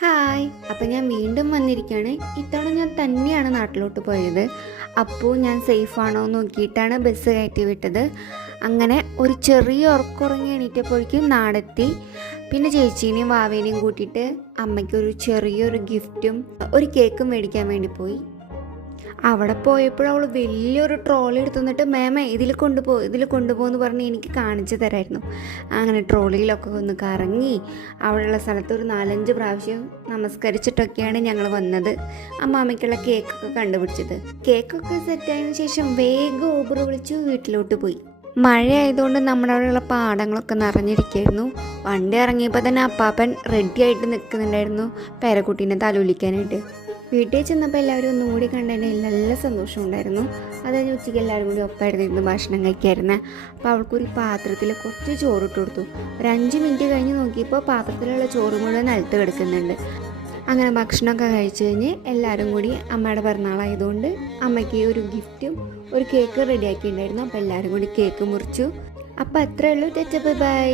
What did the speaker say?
Hi, അപ്പം ഞാൻ വീണ്ടും വന്നിരിക്കുകയാണ്. ഇത്തവണ ഞാൻ തന്നെയാണ് നാട്ടിലോട്ട് പോയത്. അപ്പോൾ ഞാൻ സേഫാണോ എന്ന് നോക്കിയിട്ടാണ് ബസ് കയറ്റി വിട്ടത്. അങ്ങനെ ഒരു ചെറിയ ഉറക്കുറങ്ങി എണീറ്റപ്പോഴേക്കും നാടെത്തി. പിന്നെ ചേച്ചീനെയും വാവേനെയും കൂട്ടിയിട്ട് അമ്മയ്ക്കൊരു ചെറിയൊരു ഗിഫ്റ്റും ഒരു കേക്കും മേടിക്കാൻ വേണ്ടി പോയി. അവിടെ പോയപ്പോൾ അവൾ വലിയൊരു ട്രോളി എടുത്തു തന്നിട്ട് മേമ ഇതിൽ കൊണ്ടുപോകുമെന്ന് പറഞ്ഞ് എനിക്ക് കാണിച്ചു തരായിരുന്നു. അങ്ങനെ ട്രോളിയിലൊക്കെ ഒന്ന് കറങ്ങി അവിടെയുള്ള സ്ഥലത്ത് ഒരു 4-5 പ്രാവശ്യം നമസ്കരിച്ചിട്ടൊക്കെയാണ് ഞങ്ങൾ വന്നത്. അമ്മാമ്മയ്ക്കുള്ള കേക്കൊക്കെ കണ്ടുപിടിച്ചത്. കേക്കൊക്കെ സെറ്റായതിനു ശേഷം വേഗം ഊബർ വിളിച്ചു വീട്ടിലോട്ട് പോയി. മഴ ആയതുകൊണ്ട് നമ്മുടെ അവിടെയുള്ള പാടങ്ങളൊക്കെ നിറഞ്ഞിരിക്കുകയായിരുന്നു. വണ്ടി ഇറങ്ങിയപ്പോൾ തന്നെ അപ്പാപ്പൻ റെഡി ആയിട്ട് നിൽക്കുന്നുണ്ടായിരുന്നു പേരക്കുട്ടീനെ തലോലിക്കാനായിട്ട്. വീട്ടിൽ ചെന്നപ്പോൾ എല്ലാവരും ഒന്നും കൂടി കണ്ടതിന് നല്ല സന്തോഷം ഉണ്ടായിരുന്നു. അതായത് ഉച്ചയ്ക്ക് എല്ലാവരും കൂടി ഒപ്പമായിരുന്നു ഭക്ഷണം കഴിക്കായിരുന്നു. അപ്പോൾ അവൾക്കൊരു പാത്രത്തിൽ കുറച്ച് ചോറിട്ട് കൊടുത്തു. ഒരു 5 മിനിറ്റ് കഴിഞ്ഞ് നോക്കിയപ്പോൾ പാത്രത്തിലുള്ള ചോറ് മുഴുവൻ നിലത്ത് കിടക്കുന്നുണ്ട്. അങ്ങനെ ഭക്ഷണമൊക്കെ കഴിച്ച് കഴിഞ്ഞ് എല്ലാവരും കൂടി അമ്മയുടെ പിറന്നാളായതുകൊണ്ട് അമ്മയ്ക്ക് ഒരു ഗിഫ്റ്റും ഒരു കേക്ക് റെഡിയാക്കിയിട്ടുണ്ടായിരുന്നു. അപ്പോൾ എല്ലാവരും കൂടി കേക്ക് മുറിച്ചു. അപ്പോൾ അത്രയേ ഉള്ളൂ. ബൈ.